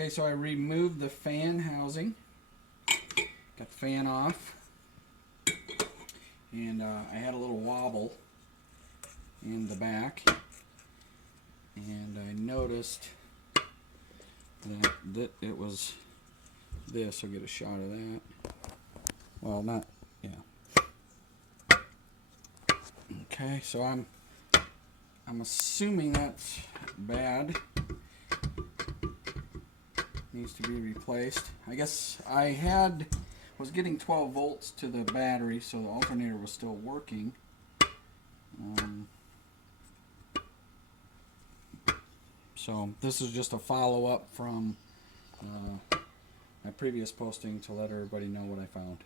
Okay, so I removed the fan housing. Got the fan off. And I had a little wobble in the back. And I noticed that it was this. I'll get a shot of that. Well, not, yeah. Okay, so I'm assuming that's bad. Needs to be replaced. I guess I was getting 12 volts to the battery, so the alternator was still working. So this is just a follow-up from my previous posting to let everybody know what I found.